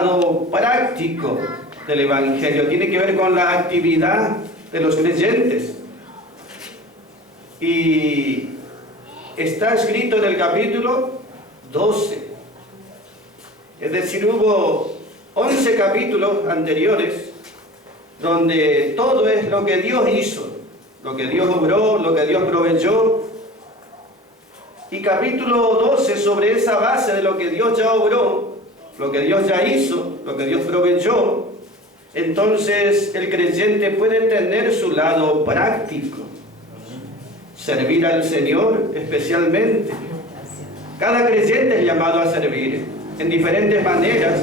lado práctico del Evangelio, tiene que ver con la actividad de los creyentes. Y está escrito en el capítulo 12. Es decir, hubo 11 capítulos anteriores donde todo es lo que Dios hizo, lo que Dios obró, lo que Dios proveyó. Y capítulo 12 sobre esa base de lo que Dios ya obró, lo que Dios ya hizo, lo que Dios proveyó. Entonces el creyente puede tener su lado práctico, servir al Señor especialmente. Cada creyente es llamado a servir en diferentes maneras,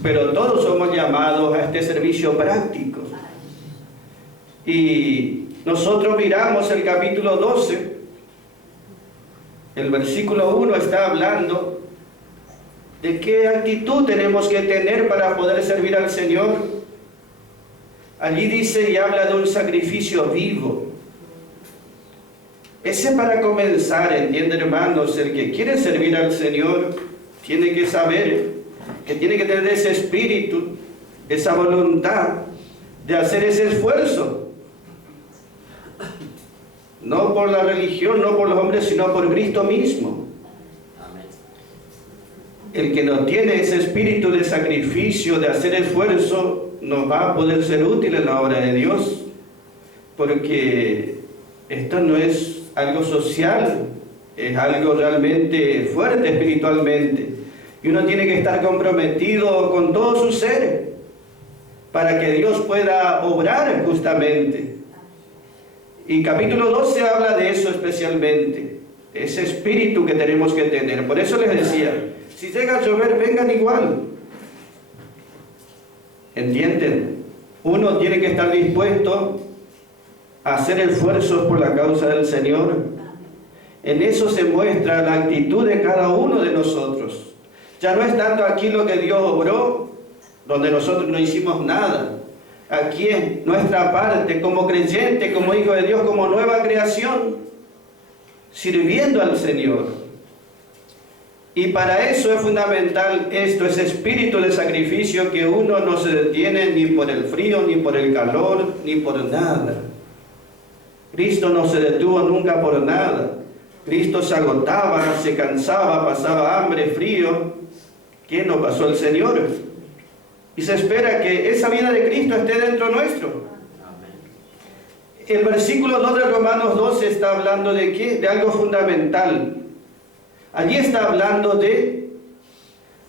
pero todos somos llamados a este servicio práctico. Y nosotros miramos el capítulo 12, el versículo 1 está hablando de qué actitud tenemos que tener para poder servir al Señor. Allí dice y habla de un sacrificio vivo. Ese para comenzar, entienden hermanos, el que quiere servir al Señor tiene que saber que tiene que tener ese espíritu, esa voluntad de hacer ese esfuerzo. No por la religión, no por los hombres, sino por Cristo mismo. El que no tiene ese espíritu de sacrificio, de hacer esfuerzo, no va a poder ser útil en la obra de Dios, porque esto no es algo social, es algo realmente fuerte espiritualmente, y uno tiene que estar comprometido con todo su ser para que Dios pueda obrar justamente. Y capítulo 12 habla de eso especialmente, ese espíritu que tenemos que tener. Por eso les decía, si llega a llover, vengan igual. ¿Entienden? Uno tiene que estar dispuesto a hacer esfuerzos por la causa del Señor. En eso se muestra la actitud de cada uno de nosotros. Ya no es tanto aquí lo que Dios obró, donde nosotros no hicimos nada. Aquí es nuestra parte como creyente, como hijo de Dios, como nueva creación, sirviendo al Señor. Y para eso es fundamental esto, ese espíritu de sacrificio, que uno no se detiene ni por el frío, ni por el calor, ni por nada. Cristo no se detuvo nunca por nada. Cristo se agotaba, se cansaba, pasaba hambre, frío. ¿Qué nos pasó el Señor? Y se espera que esa vida de Cristo esté dentro nuestro. El versículo 2 de Romanos 12 está hablando de ¿qué? De algo fundamental. Allí está hablando de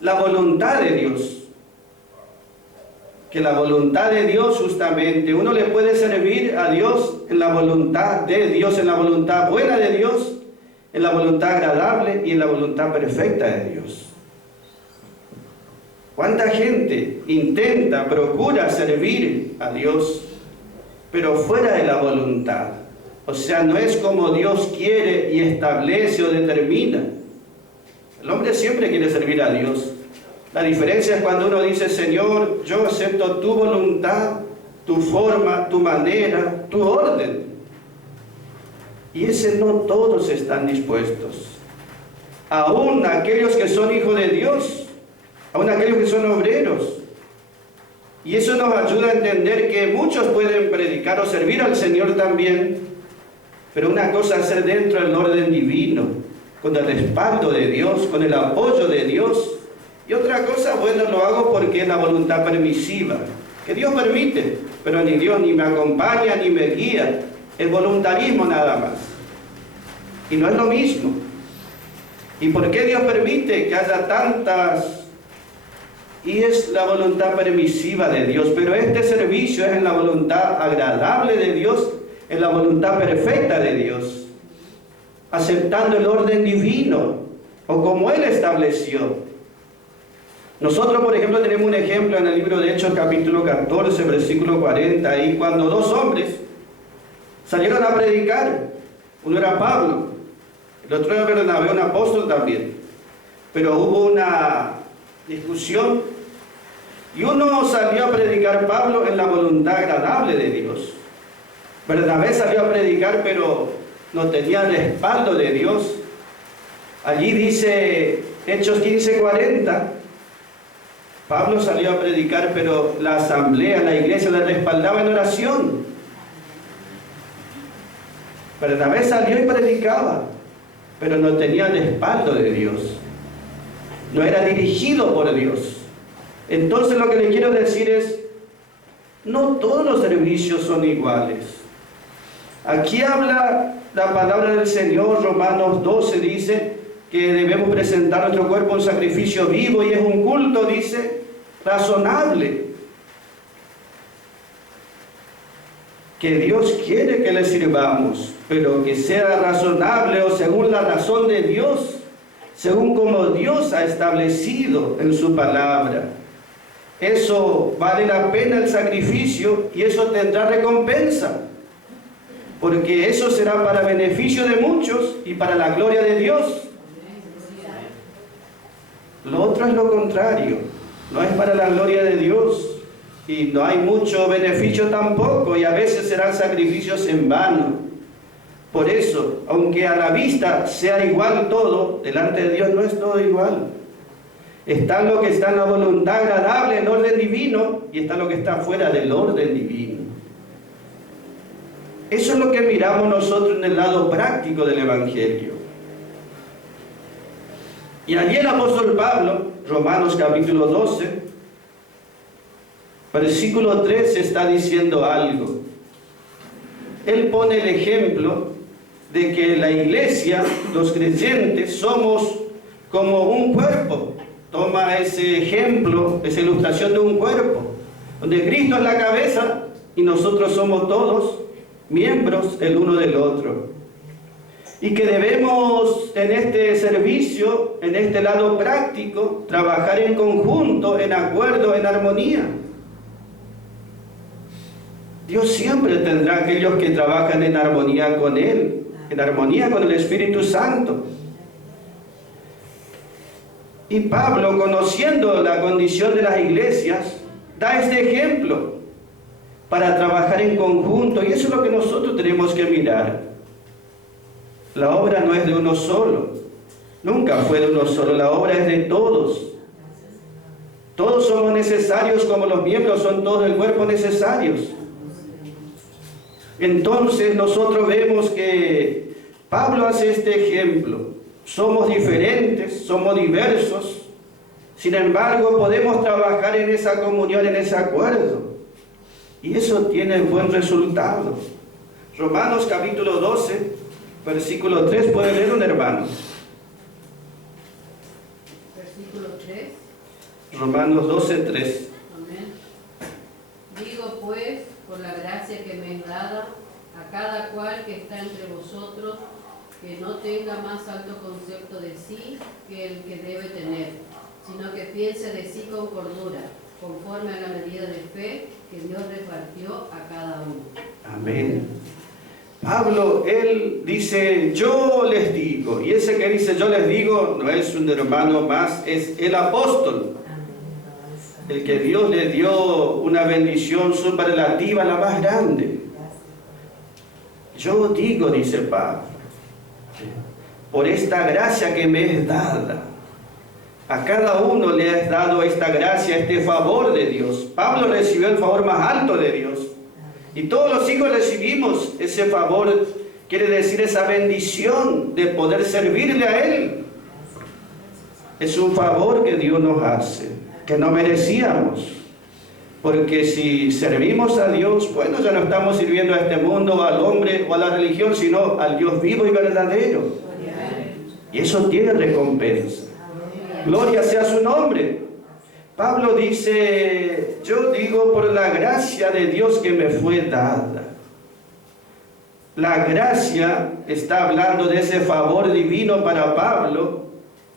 la voluntad de Dios. Que la voluntad de Dios justamente, uno le puede servir a Dios en la voluntad de Dios, en la voluntad buena de Dios, en la voluntad agradable y en la voluntad perfecta de Dios. ¿Cuánta gente intenta, procura servir a Dios, pero fuera de la voluntad? O sea, no es como Dios quiere y establece o determina. El hombre siempre quiere servir a Dios. La diferencia es cuando uno dice, Señor, yo acepto tu voluntad, tu forma, tu manera, tu orden. Y ese no todos están dispuestos. Aún aquellos que son hijos de Dios, aún aquellos que son obreros. Y eso nos ayuda a entender que muchos pueden predicar o servir al Señor también, pero una cosa es ser dentro del orden divino, con el respaldo de Dios, con el apoyo de Dios. Y otra cosa, bueno, lo hago porque es la voluntad permisiva, que Dios permite, pero ni Dios ni me acompaña ni me guía. Es voluntarismo nada más. Y no es lo mismo. ¿Y por qué Dios permite que haya tantas? Y es la voluntad permisiva de Dios, pero este servicio es en la voluntad agradable de Dios, en la voluntad perfecta de Dios, aceptando el orden divino, o como Él estableció. Nosotros, por ejemplo, tenemos un ejemplo en el libro de Hechos, capítulo 14, versículo 40, ahí cuando dos hombres salieron a predicar. Uno era Pablo, el otro era Bernabé, un apóstol también, pero hubo una discusión y uno salió a predicar, Pablo, en la voluntad agradable de Dios. Bernabé salió a predicar, pero no tenía respaldo de Dios. Allí dice Hechos 15:40 Pablo salió a predicar, pero la asamblea, la iglesia le respaldaba en oración. Bernabé salió y predicaba, pero no tenía el respaldo de Dios. No era dirigido por Dios. Entonces lo que le quiero decir es, no todos los servicios son iguales. Aquí habla la palabra del Señor, Romanos 12 dice que debemos presentar nuestro cuerpo un sacrificio vivo y es un culto, dice, razonable. Que Dios quiere que le sirvamos, pero que sea razonable o según la razón de Dios, según como Dios ha establecido en su palabra. Eso vale la pena el sacrificio y eso tendrá recompensa, porque eso será para beneficio de muchos y para la gloria de Dios. Lo otro es lo contrario, no es para la gloria de Dios y no hay mucho beneficio tampoco, y a veces serán sacrificios en vano. Por eso, aunque a la vista sea igual todo, delante de Dios no es todo igual. Está lo que está en la voluntad agradable, el orden divino, y está lo que está fuera del orden divino. Eso es lo que miramos nosotros en el lado práctico del Evangelio. Y allí el apóstol Pablo, Romanos capítulo 12, versículo 3, está diciendo algo. Él pone el ejemplo de que la iglesia, los creyentes, somos como un cuerpo. Toma ese ejemplo, esa ilustración de un cuerpo, donde Cristo es la cabeza y nosotros somos todos miembros el uno del otro. Y que debemos en este servicio, en este lado práctico, trabajar en conjunto, en acuerdo, en armonía. Dios siempre tendrá aquellos que trabajan en armonía con Él, en armonía con el Espíritu Santo. Y Pablo, conociendo la condición de las iglesias, da este ejemplo para trabajar en conjunto, y eso es lo que nosotros tenemos que mirar. La obra no es de uno solo, nunca fue de uno solo, la obra es de todos. Todos somos necesarios, como los miembros son todos del cuerpo necesarios. Entonces nosotros vemos que Pablo hace este ejemplo. Somos diferentes, somos diversos, sin embargo podemos trabajar en esa comunión, en ese acuerdo, y eso tiene buen resultado. Romanos capítulo 12, versículo 3, ¿puede leer un hermano? Versículo 3. Romanos 12, 3. Amén. Digo pues, por la gracia que me es dada, a cada cual que está entre vosotros, que no tenga más alto concepto de sí que el que debe tener, sino que piense de sí con cordura, conforme a la medida de fe que Dios repartió a cada uno. Amén. Pablo, él dice, yo les digo, y ese que dice yo les digo no es un hermano más, es el apóstol, el que Dios le dio una bendición superlativa, la más grande. Yo digo, dice Pablo, por esta gracia que me es dada. A cada uno le has dado esta gracia, este favor de Dios. Pablo recibió el favor más alto de Dios. Y todos los hijos recibimos ese favor, quiere decir esa bendición de poder servirle a Él. Es un favor que Dios nos hace, que no merecíamos. Porque si servimos a Dios, bueno, ya no estamos sirviendo a este mundo, al hombre o a la religión, sino al Dios vivo y verdadero. Y eso tiene recompensa. Gloria sea su nombre. Pablo dice, yo digo por la gracia de Dios que me fue dada. La gracia está hablando de ese favor divino para Pablo.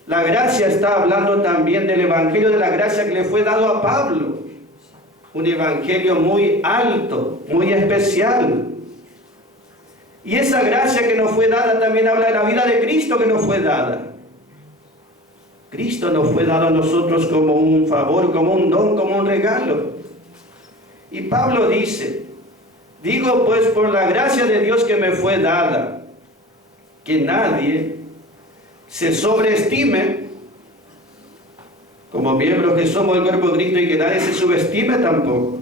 La gracia está hablando también del evangelio de la gracia que le fue dado a Pablo. Un evangelio muy alto, muy especial. Y esa gracia que nos fue dada también habla de la vida de Cristo que nos fue dada. Cristo nos fue dado a nosotros como un favor, como un don, como un regalo. Y Pablo dice, digo pues por la gracia de Dios que me fue dada, que nadie se sobreestime como miembros que somos del cuerpo de Cristo, y que nadie se subestime tampoco.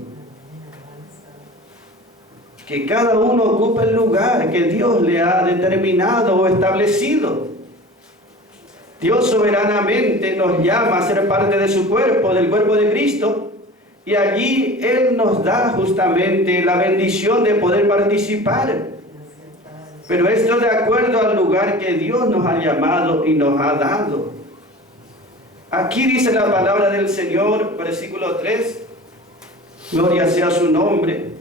Que cada uno ocupe el lugar que Dios le ha determinado o establecido. Dios soberanamente nos llama a ser parte de su cuerpo, del cuerpo de Cristo, y allí Él nos da justamente la bendición de poder participar. Pero esto de acuerdo al lugar que Dios nos ha llamado y nos ha dado. Aquí dice la palabra del Señor, versículo 3, gloria sea su nombre,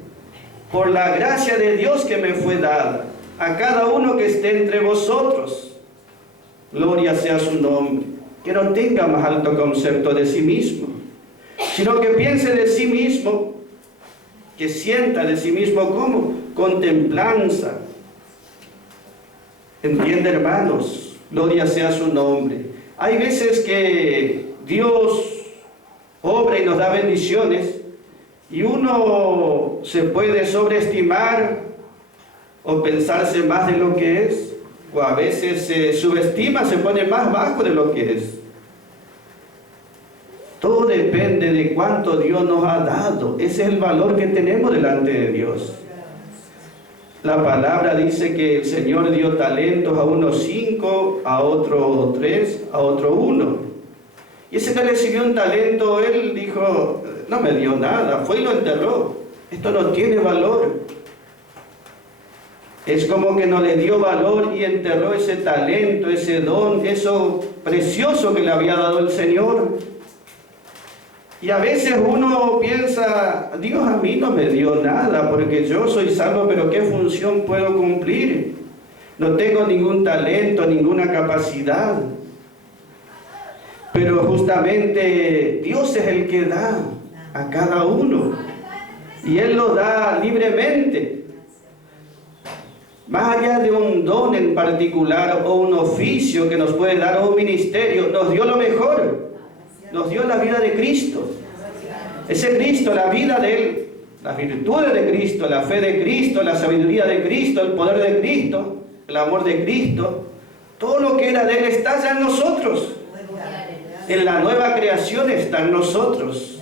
por la gracia de Dios que me fue dada, a cada uno que esté entre vosotros, gloria sea su nombre, que no tenga más alto concepto de sí mismo, sino que piense de sí mismo, que sienta de sí mismo como con templanza. ¿Entiende, hermanos? Gloria sea su nombre. Hay veces que Dios obra y nos da bendiciones y uno se puede sobreestimar o pensarse más de lo que es, o a veces se subestima, se pone más bajo de lo que es. Todo depende de cuánto Dios nos ha dado. Ese es el valor que tenemos delante de Dios. La palabra dice que el Señor dio talentos a unos 5, a otro 3, a otro 1. Y ese que recibió un talento, él dijo, no me dio nada, fue y lo enterró. Esto no tiene valor. Es como que no le dio valor y enterró ese talento, ese don, eso precioso que le había dado el Señor. Y a veces uno piensa, Dios a mí no me dio nada porque yo soy salvo, pero ¿qué función puedo cumplir? No tengo ningún talento, ninguna capacidad. Pero justamente Dios es el que da a cada uno. Y Él lo da libremente. Más allá de un don en particular o un oficio que nos puede dar o un ministerio, nos dio lo mejor. Nos dio la vida de Cristo. Ese Cristo, la vida de Él, las virtudes de Cristo, la fe de Cristo, la sabiduría de Cristo, el poder de Cristo, el amor de Cristo, todo lo que era de Él está ya en nosotros. En la nueva creación está en nosotros.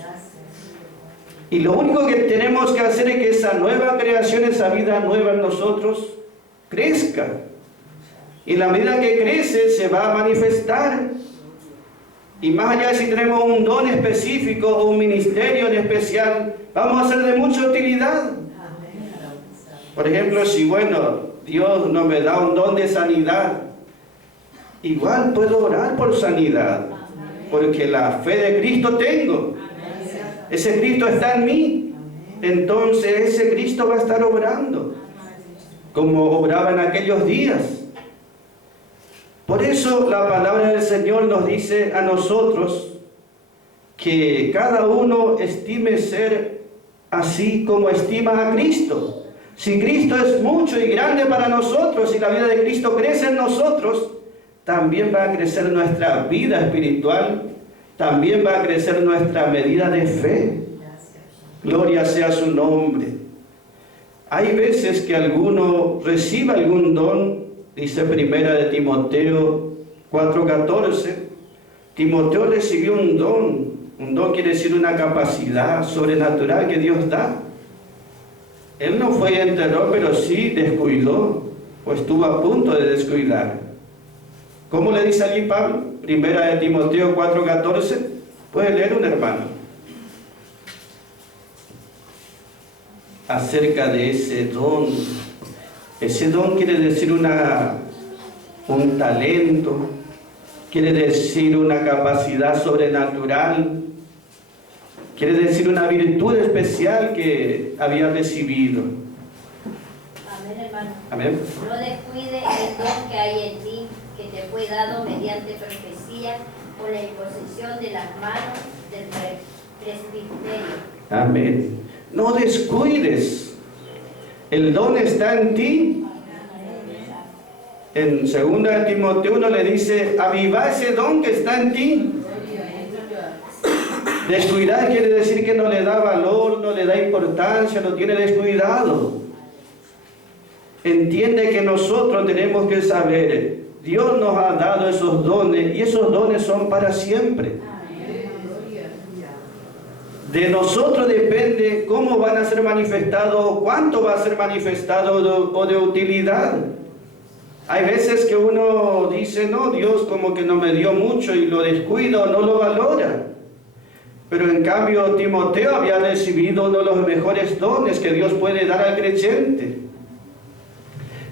Y lo único que tenemos que hacer es que esa nueva creación, esa vida nueva en nosotros, crezca. Y en la medida que crece, se va a manifestar. Y más allá de si tenemos un don específico o un ministerio en especial, vamos a ser de mucha utilidad. Por ejemplo, si Dios no me da un don de sanidad, igual puedo orar por sanidad, porque la fe de Cristo tengo. Ese Cristo está en mí. Entonces ese Cristo va a estar obrando, como obraba en aquellos días. Por eso la palabra del Señor nos dice a nosotros que cada uno estime ser así como estima a Cristo. Si Cristo es mucho y grande para nosotros y la vida de Cristo crece en nosotros, también va a crecer nuestra vida espiritual, también va a crecer nuestra medida de fe. Gloria sea su nombre. Hay veces que alguno recibe algún don. Dice primera de Timoteo 4:14, Timoteo recibió un don quiere decir una capacidad sobrenatural que Dios da. Él no fue y enterró, pero sí descuidó, o estuvo a punto de descuidar. ¿Cómo le dice allí Pablo? Primera de Timoteo 4:14, puede leer un hermano. Acerca de ese don. Ese don quiere decir un talento, quiere decir una capacidad sobrenatural, quiere decir una virtud especial que había recibido. Amén, hermano. Amén. No descuide el don que hay en ti, que te fue dado mediante profecía por la imposición de las manos del presbiterio. Amén. No descuides. El don está en ti. En 2 de Timoteo 1 le dice, aviva ese don que está en ti. Descuidar quiere decir que no le da valor, no le da importancia, lo tiene descuidado. Entiende que nosotros tenemos que saber, Dios nos ha dado esos dones y esos dones son para siempre. De nosotros depende cómo van a ser manifestados, cuánto va a ser manifestado o de utilidad. Hay veces que uno dice, no, Dios como que no me dio mucho y lo descuida o no lo valora. Pero en cambio Timoteo había recibido uno de los mejores dones que Dios puede dar al creyente.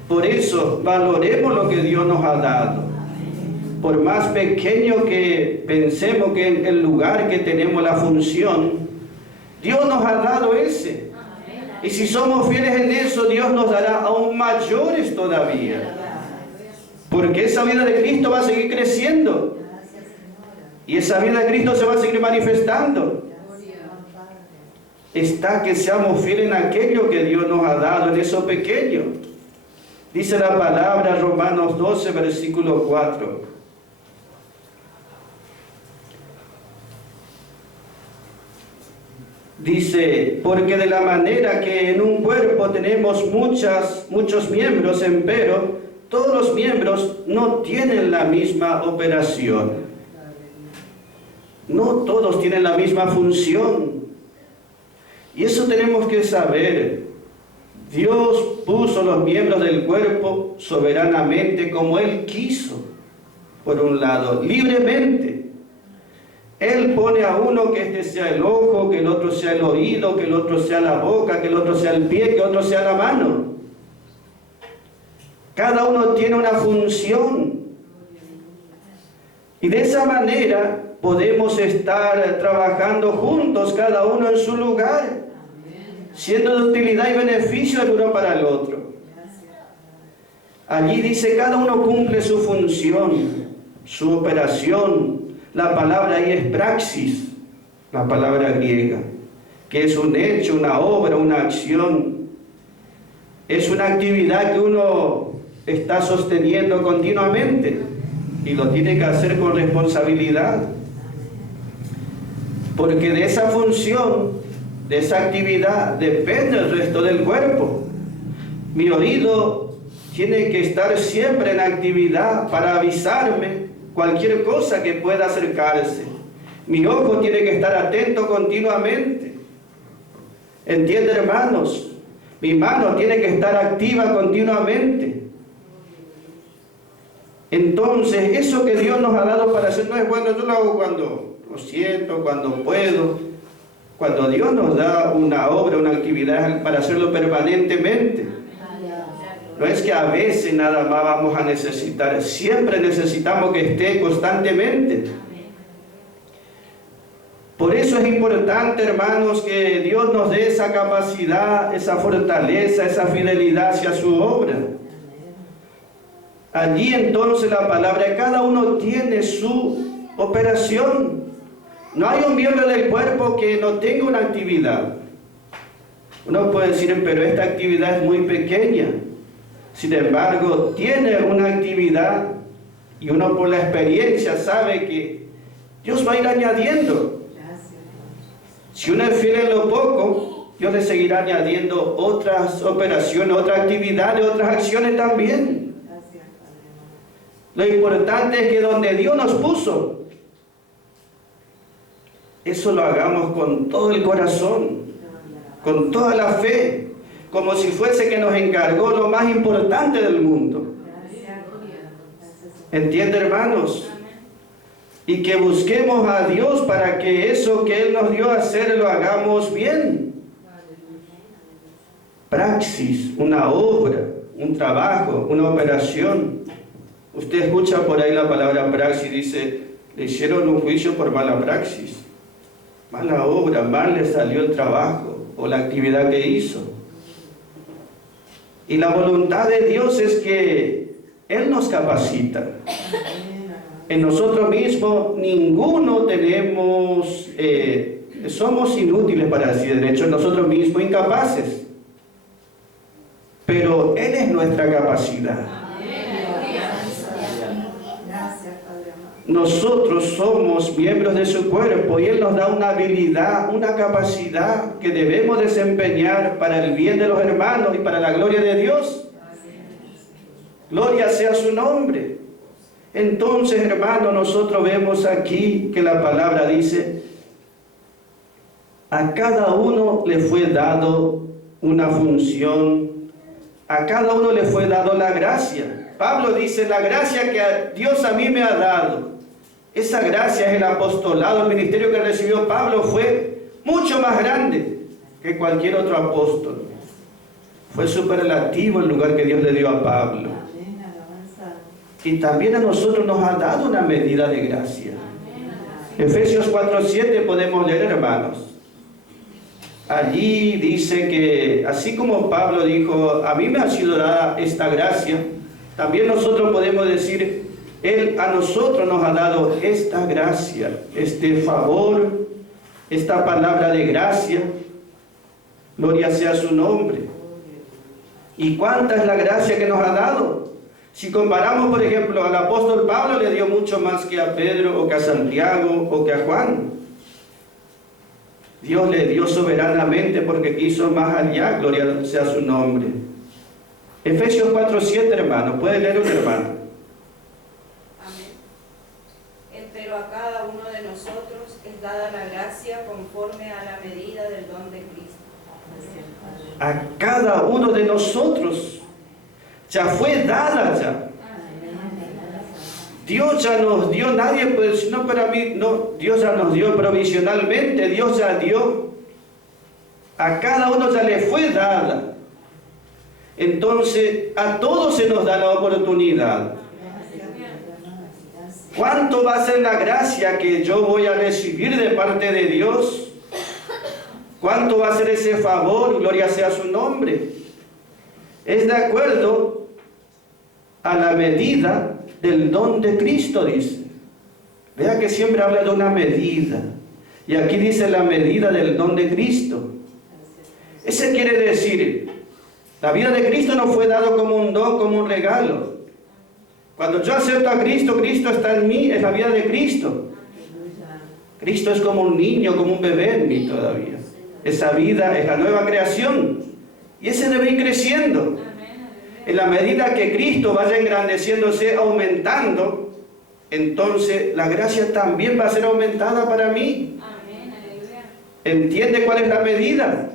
Por eso valoremos lo que Dios nos ha dado. Por más pequeño que pensemos que en el lugar que tenemos la función, Dios nos ha dado ese. Y si somos fieles en eso, Dios nos dará aún mayores todavía. Porque esa vida de Cristo va a seguir creciendo. Y esa vida de Cristo se va a seguir manifestando. Está que seamos fieles en aquello que Dios nos ha dado, en eso pequeño. Dice la palabra, Romanos 12, versículo 4. Dice, porque de la manera que en un cuerpo tenemos muchos miembros, empero todos los miembros no tienen la misma operación. No todos tienen la misma función. Y eso tenemos que saber. Dios puso los miembros del cuerpo soberanamente como Él quiso. Por un lado, libremente. Él pone a uno que este sea el ojo, que el otro sea el oído, que el otro sea la boca, que el otro sea el pie, que el otro sea la mano. Cada uno tiene una función. Y de esa manera podemos estar trabajando juntos, cada uno en su lugar, siendo de utilidad y beneficio el uno para el otro. Allí dice, cada uno cumple su función, su operación. La palabra ahí es praxis, la palabra griega, que es un hecho, una obra, una acción. Es una actividad que uno está sosteniendo continuamente y lo tiene que hacer con responsabilidad. Porque de esa función, de esa actividad, depende el resto del cuerpo. Mi oído tiene que estar siempre en actividad para avisarme cualquier cosa que pueda acercarse. Mi ojo tiene que estar atento continuamente. ¿Entiende, hermanos? Mi mano tiene que estar activa continuamente. Entonces, eso que Dios nos ha dado para hacer no es bueno. Yo lo hago cuando lo siento, cuando puedo. Cuando Dios nos da una obra, una actividad para hacerlo permanentemente. No es que a veces nada más vamos a necesitar, siempre necesitamos que esté constantemente. Por eso es importante, hermanos, que Dios nos dé esa capacidad, esa fortaleza, esa fidelidad hacia su obra. Allí entonces la palabra, cada uno tiene su operación. No hay un miembro del cuerpo que no tenga una actividad. Uno puede decir, pero esta actividad es muy pequeña. Sin embargo, tiene una actividad y uno por la experiencia sabe que Dios va a ir añadiendo. Si uno es fiel en lo poco, Dios le seguirá añadiendo otras operaciones, otras actividades, otras acciones también. Lo importante es que donde Dios nos puso, eso lo hagamos con todo el corazón, con toda la fe, como si fuese que nos encargó lo más importante del mundo. ¿Entiende, hermanos? Y que busquemos a Dios para que eso que Él nos dio a hacer lo hagamos bien. Praxis, una obra, un trabajo, una operación. Usted escucha por ahí la palabra praxis, dice, le hicieron un juicio por mala praxis. Mala obra, mal le salió el trabajo o la actividad que hizo. Y la voluntad de Dios es que Él nos capacita. En nosotros mismos ninguno tenemos, somos inútiles para decir derecho, nosotros mismos incapaces. Pero Él es nuestra capacidad. Nosotros somos miembros de su cuerpo y Él nos da una habilidad, una capacidad que debemos desempeñar para el bien de los hermanos y para la gloria de Dios. Gloria sea su nombre. Entonces, hermanos, nosotros vemos aquí que la palabra dice A cada uno le fue dado una función, a cada uno le fue dado la gracia. Pablo dice, la gracia que Dios a mí me ha dado, esa gracia es el apostolado, el ministerio que recibió Pablo fue mucho más grande que cualquier otro apóstol. Fue superlativo el lugar que Dios le dio a Pablo. Y también a nosotros nos ha dado una medida de gracia. Efesios 4:7 podemos leer, hermanos. Allí dice que, así como Pablo dijo, a mí me ha sido dada esta gracia, también nosotros podemos decir, Él a nosotros nos ha dado esta gracia, este favor, esta palabra de gracia. Gloria sea su nombre. ¿Y cuánta es la gracia que nos ha dado? Si comparamos, por ejemplo, al apóstol Pablo, le dio mucho más que a Pedro, o que a Santiago, o que a Juan. Dios le dio soberanamente porque quiso más allá, gloria sea su nombre. Efesios 4:7, hermano, puede leer un hermano. Amén. Pero a cada uno de nosotros es dada la gracia conforme a la medida del don de Cristo. A cada uno de nosotros ya fue dada ya. Dios ya nos dio, nadie puede decir, no, para mí, no, Dios ya nos dio provisionalmente, Dios ya dio, a cada uno ya le fue dada. Entonces, a todos se nos da la oportunidad. ¿Cuánto va a ser la gracia que yo voy a recibir de parte de Dios? ¿Cuánto va a ser ese favor? Gloria sea su nombre. Es de acuerdo a la medida del don de Cristo, dice. Vea que siempre habla de una medida. Y aquí dice la medida del don de Cristo. Ese quiere decir, la vida de Cristo no fue dado como un don, como un regalo. Cuando yo acepto a Cristo, Cristo está en mí, es la vida de Cristo. Cristo es como un niño, como un bebé en mí todavía. Esa vida es la nueva creación. Y ese debe ir creciendo. En la medida que Cristo vaya engrandeciéndose, aumentando, entonces la gracia también va a ser aumentada para mí. ¿Entiende cuál es la medida?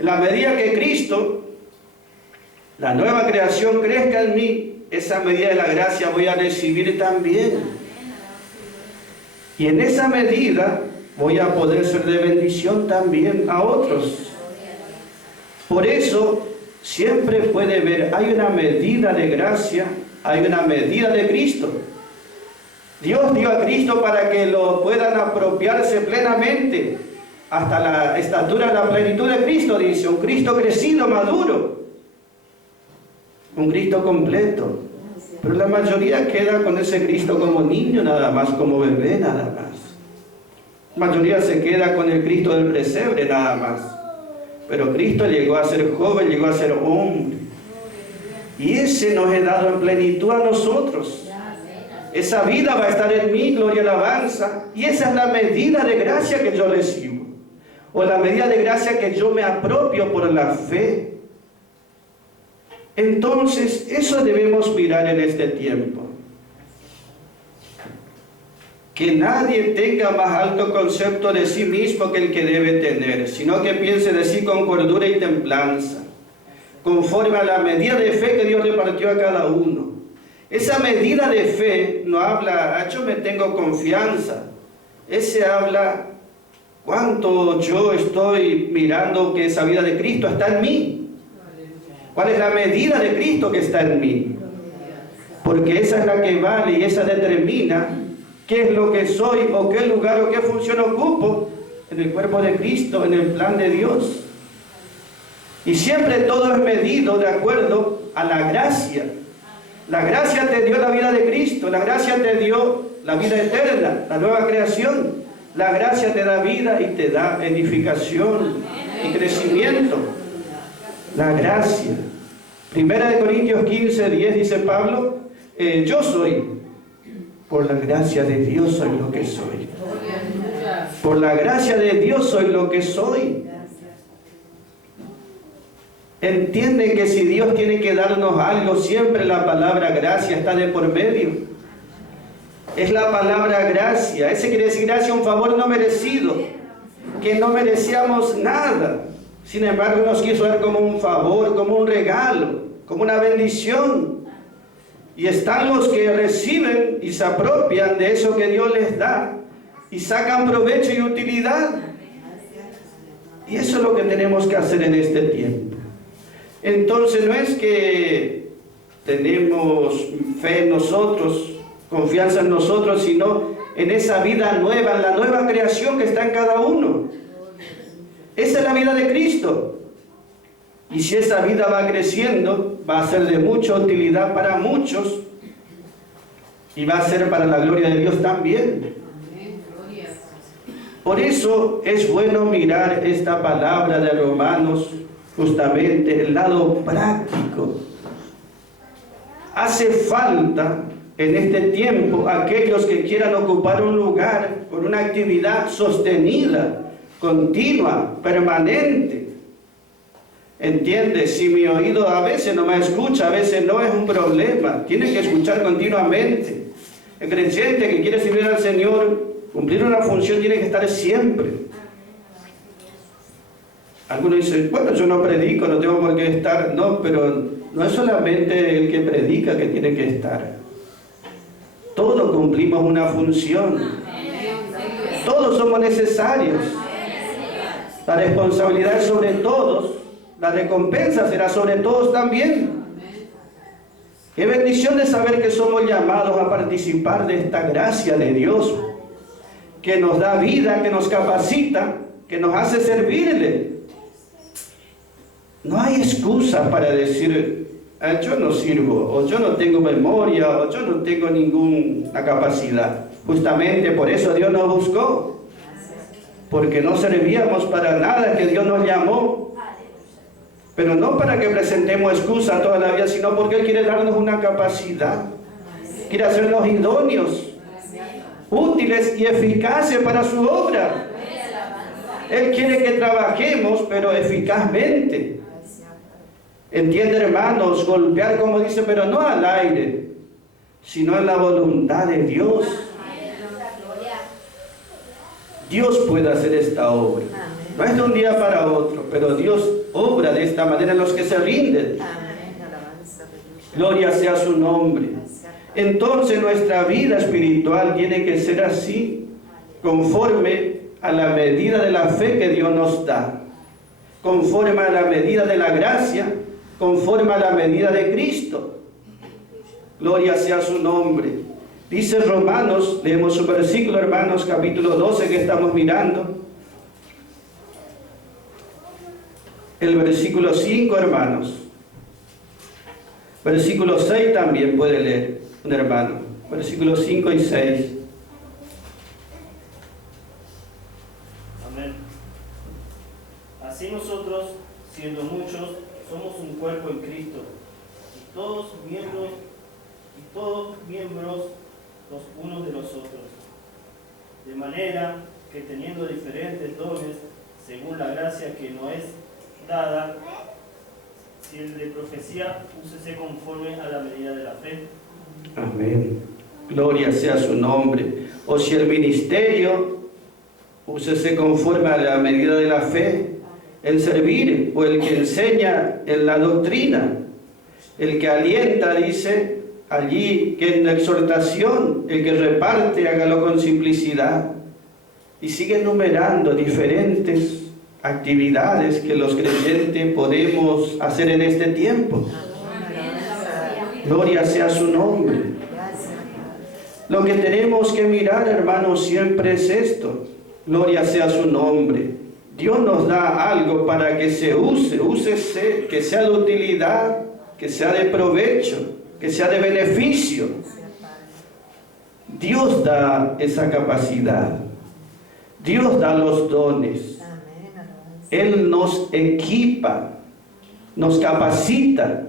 En la medida que Cristo, la nueva creación, crezca en mí, esa medida de la gracia voy a recibir también. Y en esa medida voy a poder ser de bendición también a otros. Por eso, siempre puede ver, hay una medida de gracia, hay una medida de Cristo. Dios dio a Cristo para que lo puedan apropiarse plenamente, hasta la estatura de la plenitud de Cristo, dice, un Cristo crecido, maduro, un Cristo completo. Pero la mayoría queda con ese Cristo como niño nada más, como bebé nada más. La mayoría se queda con el Cristo del pesebre nada más. Pero Cristo llegó a ser joven, llegó a ser hombre. Y ese nos es dado en plenitud a nosotros. Esa vida va a estar en mí, gloria y alabanza. Y esa es la medida de gracia que yo recibo. O la medida de gracia que yo me apropio por la fe. Entonces, eso debemos mirar en este tiempo. Que nadie tenga más alto concepto de sí mismo que el que debe tener, sino que piense de sí con cordura y templanza, conforme a la medida de fe que Dios repartió a cada uno. Esa medida de fe no habla, yo me tengo confianza. Ese habla cuánto yo estoy mirando que esa vida de Cristo está en mí. ¿Cuál es la medida de Cristo que está en mí? Porque esa es la que vale y esa determina qué es lo que soy o qué lugar o qué función ocupo en el cuerpo de Cristo, en el plan de Dios. Y siempre todo es medido de acuerdo a la gracia. La gracia te dio la vida de Cristo, la gracia te dio la vida eterna, la nueva creación. La gracia te da vida y te da edificación y crecimiento. La gracia. Primera de Corintios 15:10 dice Pablo, yo soy, por la gracia de Dios soy lo que soy. Por la gracia de Dios soy lo que soy. Entienden que si Dios tiene que darnos algo, siempre la palabra gracia está de por medio. Es la palabra gracia. Ese quiere decir gracia, un favor no merecido. que no merecíamos nada. Sin embargo, nos quiso dar como un favor, como un regalo, como una bendición. Y están los que reciben y se apropian de eso que Dios les da y sacan provecho y utilidad. Y eso es lo que tenemos que hacer en este tiempo. Entonces no es que tenemos fe en nosotros, confianza en nosotros, sino en esa vida nueva, en la nueva creación que está en cada uno. Esa es la vida de Cristo. Y si esa vida va creciendo, va a ser de mucha utilidad para muchos y va a ser para la gloria de Dios también. Por eso es bueno mirar esta palabra de Romanos, justamente el lado práctico. Hace falta en este tiempo aquellos que quieran ocupar un lugar con una actividad sostenida, continua, permanente. ¿Entiendes? Si mi oído a veces no me escucha, a veces no, es un problema. Tiene que escuchar continuamente. El creyente que quiere servir al Señor, cumplir una función, tiene que estar siempre. Algunos dicen, bueno, yo no predico, no tengo por qué estar. No, pero no es solamente el que predica que tiene que estar. Todos cumplimos una función. Todos somos necesarios. La responsabilidad es sobre todos. La recompensa será sobre todos también. Qué bendición de saber que somos llamados a participar de esta gracia de Dios, que nos da vida, que nos capacita, que nos hace servirle. No hay excusa para decir, yo no sirvo, o yo no tengo memoria, o yo no tengo ninguna capacidad. Justamente por eso Dios nos buscó, porque no servíamos para nada, que Dios nos llamó. Pero no para que presentemos excusa toda la vida, sino porque Él quiere darnos una capacidad. Quiere hacernos idóneos, útiles y eficaces para su obra. Él quiere que trabajemos, pero eficazmente. Entiende, hermanos, golpear, como dice, pero no al aire, sino en la voluntad de Dios. Dios puede hacer esta obra. No es de un día para otro, pero Dios obra de esta manera en los que se rinden. Gloria sea su nombre. Entonces nuestra vida espiritual tiene que ser así, conforme a la medida de la fe que Dios nos da, conforme a la medida de la gracia, conforme a la medida de Cristo. Gloria sea su nombre. Dice Romanos, leemos su versículo, hermanos, capítulo 12 que estamos mirando. El versículo 5, hermanos. Versículo 6 también puede leer un hermano. Versículos 5 y 6. Amén. Así nosotros, siendo muchos, somos un cuerpo en Cristo, y todos miembros los unos de los otros. De manera que teniendo diferentes dones, según la gracia que nos es dada, si el de profecía, úsese conforme a la medida de la fe. Amén. Gloria sea su nombre. O si el ministerio, úsese conforme a la medida de la fe, el servir, o el que enseña en la doctrina, el que alienta, dice allí, que en la exhortación, el que reparte, hágalo con simplicidad. Y sigue enumerando diferentes actividades que los creyentes podemos hacer en este tiempo. Gloria sea su nombre. Lo que tenemos que mirar, hermanos, siempre es esto. Gloria sea su nombre. Dios nos da algo para que se úsese, que sea de utilidad, que sea de provecho, que sea de beneficio. Dios da esa capacidad. Dios da los dones. Él nos equipa, nos capacita.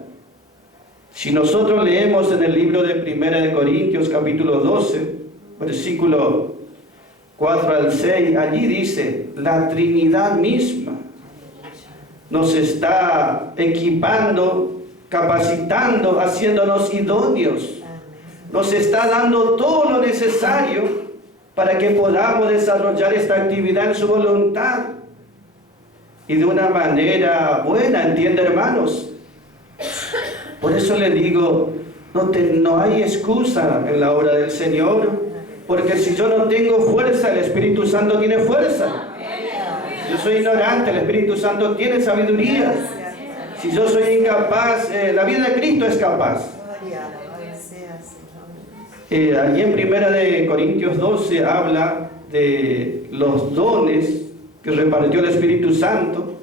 Si nosotros leemos en el libro de 1 Corintios capítulo 12, versículo 4 al 6, allí dice, la Trinidad misma nos está equipando, capacitando, haciéndonos idóneos. Nos está dando todo lo necesario para que podamos desarrollar esta actividad en su voluntad y de una manera buena, ¿entiende, hermanos? Por eso le digo, no hay excusa en la obra del Señor, porque si yo no tengo fuerza, el Espíritu Santo tiene fuerza. Yo soy ignorante, el Espíritu Santo tiene sabiduría. Si yo soy incapaz, la vida de Cristo es capaz. Allí en 1 Corintios 12 habla de los dones que repartió el Espíritu Santo,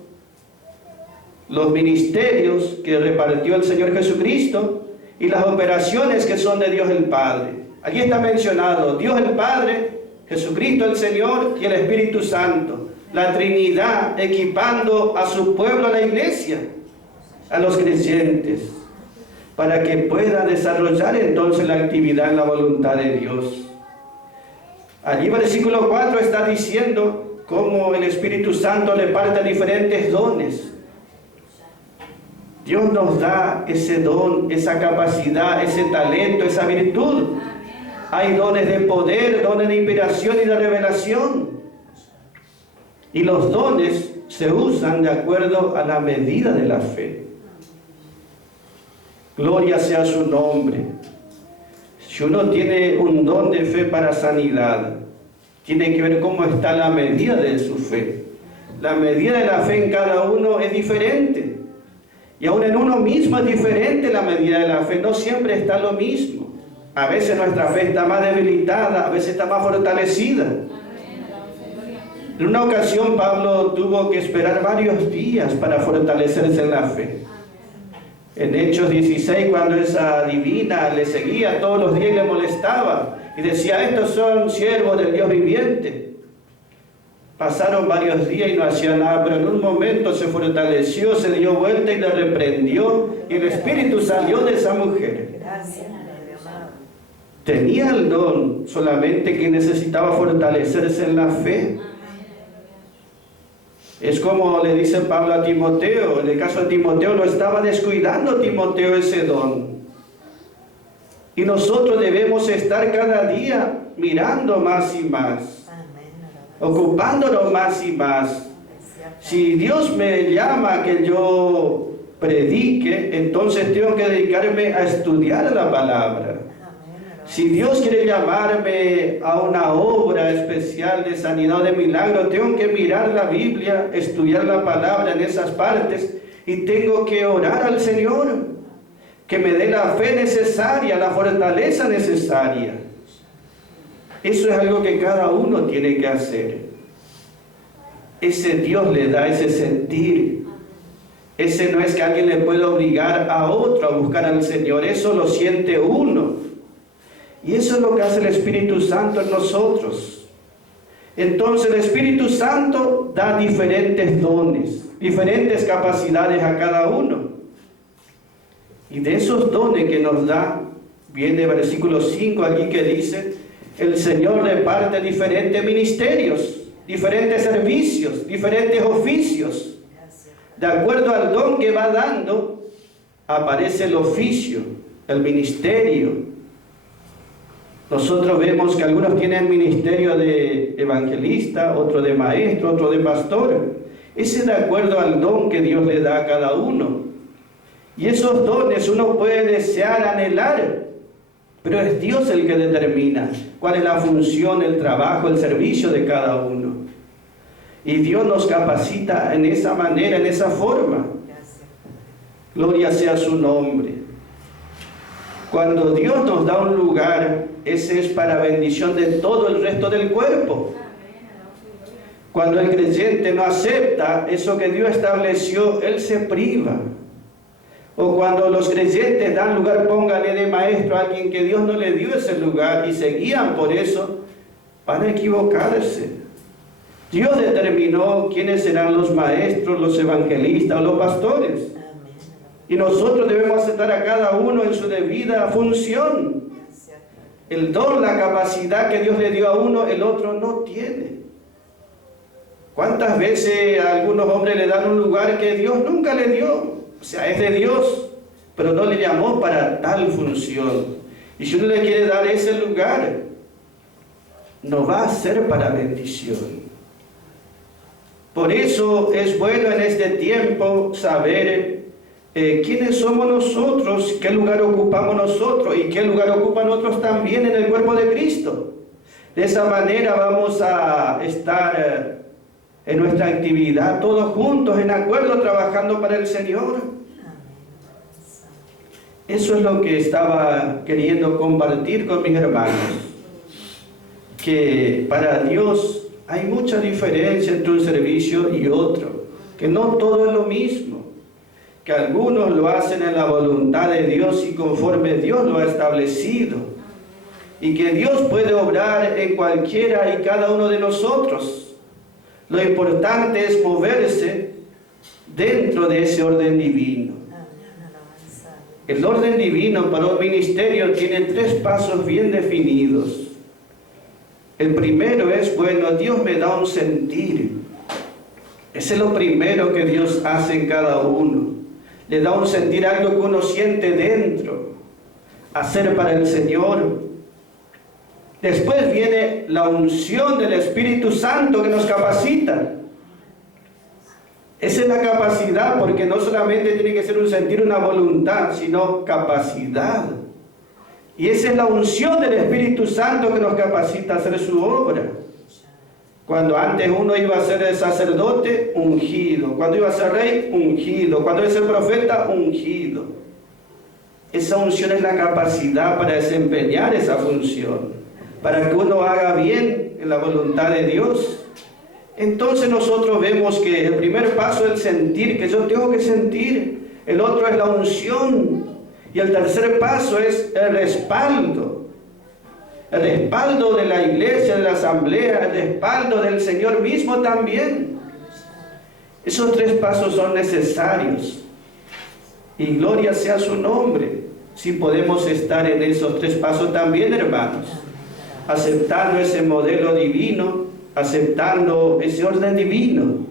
los ministerios que repartió el Señor Jesucristo y las operaciones que son de Dios el Padre. Allí está mencionado Dios el Padre, Jesucristo el Señor y el Espíritu Santo, la Trinidad equipando a su pueblo, a la iglesia, a los creyentes, para que pueda desarrollar entonces la actividad en la voluntad de Dios. Allí versículo 4 está diciendo cómo el Espíritu Santo le parte diferentes dones. Dios nos da ese don, esa capacidad, ese talento, esa virtud. Hay dones de poder, dones de inspiración y de revelación. Y los dones se usan de acuerdo a la medida de la fe. Gloria sea su nombre. Si uno tiene un don de fe para sanidad, tiene que ver cómo está la medida de su fe. La medida de la fe en cada uno es diferente. Y aún en uno mismo es diferente la medida de la fe. No siempre está lo mismo. A veces nuestra fe está más debilitada, a veces está más fortalecida. En una ocasión Pablo tuvo que esperar varios días para fortalecerse en la fe. En Hechos 16, cuando esa divina le seguía todos los días y le molestaba y decía, estos son siervos del Dios viviente. Pasaron varios días y no hacía nada, pero en un momento se fortaleció, se dio vuelta y le reprendió y el espíritu salió de esa mujer. Tenía el don, solamente que necesitaba fortalecerse en la fe. Es como le dice Pablo a Timoteo. En el caso de Timoteo, lo estaba descuidando Timoteo ese don. Y nosotros debemos estar cada día mirando más y más, ocupándonos más y más. Si Dios me llama a que yo predique, entonces tengo que dedicarme a estudiar la palabra. Si Dios quiere llamarme a una obra especial de sanidad o de milagro, tengo que mirar la Biblia, estudiar la palabra en esas partes y tengo que orar al Señor que me dé la fe necesaria, la fortaleza necesaria. Eso es algo que cada uno tiene que hacer. Ese Dios le da ese sentir. Ese no es que alguien le pueda obligar a otro a buscar al Señor. Eso lo siente uno. Y eso es lo que hace el Espíritu Santo en nosotros. Entonces el Espíritu Santo da diferentes dones, diferentes capacidades a cada uno. Y de esos dones que nos da, viene el versículo 5 aquí que dice, el Señor reparte diferentes ministerios, diferentes servicios, diferentes oficios. De acuerdo al don que va dando, aparece el oficio, el ministerio. Nosotros vemos que algunos tienen ministerio de evangelista, otro de maestro, otro de pastor. Ese es de acuerdo al don que Dios le da a cada uno. Y esos dones uno puede desear, anhelar, pero es Dios el que determina cuál es la función, el trabajo, el servicio de cada uno. Y Dios nos capacita en esa manera, en esa forma. Gloria sea su nombre. Cuando Dios nos da un lugar, ese es para bendición de todo el resto del cuerpo. Cuando el creyente no acepta eso que Dios estableció, él se priva. O cuando los creyentes dan lugar, póngale de maestro a alguien que Dios no le dio ese lugar y se guían por eso, van a equivocarse. Dios determinó quiénes serán los maestros, los evangelistas o los pastores. Y nosotros debemos aceptar a cada uno en su debida función. El don, la capacidad que Dios le dio a uno, el otro no tiene. ¿Cuántas veces a algunos hombres le dan un lugar que Dios nunca le dio? O sea, es de Dios, pero no le llamó para tal función. Y si uno le quiere dar ese lugar, no va a ser para bendición. Por eso es bueno en este tiempo saber quiénes somos nosotros, qué lugar ocupamos nosotros y qué lugar ocupan otros también en el cuerpo de Cristo. De esa manera vamos a estar en nuestra actividad todos juntos, en acuerdo, trabajando para el Señor. Eso es lo que estaba queriendo compartir con mis hermanos, que para Dios hay mucha diferencia entre un servicio y otro, que no todo es lo mismo, que algunos lo hacen en la voluntad de Dios y conforme Dios lo ha establecido, y que Dios puede obrar en cualquiera y cada uno de nosotros. Lo importante es moverse dentro de ese orden divino. El orden divino para un ministerio tiene 3 pasos bien definidos. El primero es, bueno, Dios me da un sentir. Ese es lo primero que Dios hace en cada uno. Le da un sentir, algo que uno siente dentro, hacer para el Señor. Después viene la unción del Espíritu Santo que nos capacita. Esa es la capacidad, porque no solamente tiene que ser un sentir, una voluntad, sino capacidad. Y esa es la unción del Espíritu Santo que nos capacita a hacer su obra. Cuando antes uno iba a ser sacerdote, ungido. Cuando iba a ser rey, ungido. Cuando iba a ser profeta, ungido. Esa unción es la capacidad para desempeñar esa función, para que uno haga bien en la voluntad de Dios. Entonces nosotros vemos que el primer paso es el sentir, que yo tengo que sentir. El otro es la unción. Y el tercer paso es el respaldo. El respaldo de la iglesia, de la asamblea, el respaldo del Señor mismo también. Esos 3 pasos son necesarios. Y gloria sea su nombre, si podemos estar en esos 3 pasos también, hermanos. Aceptando ese modelo divino, aceptando ese orden divino.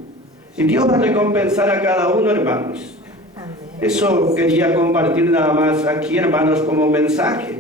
Y Dios va a recompensar a cada uno, hermanos. Eso quería compartir nada más aquí, hermanos, como mensaje.